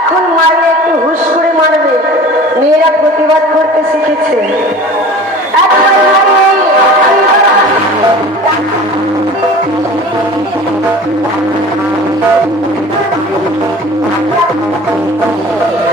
এখন মারলে একটু হুশ করে মারবে। মেয়েরা প্রতিবাদ করতে শিখেছে। Thank আর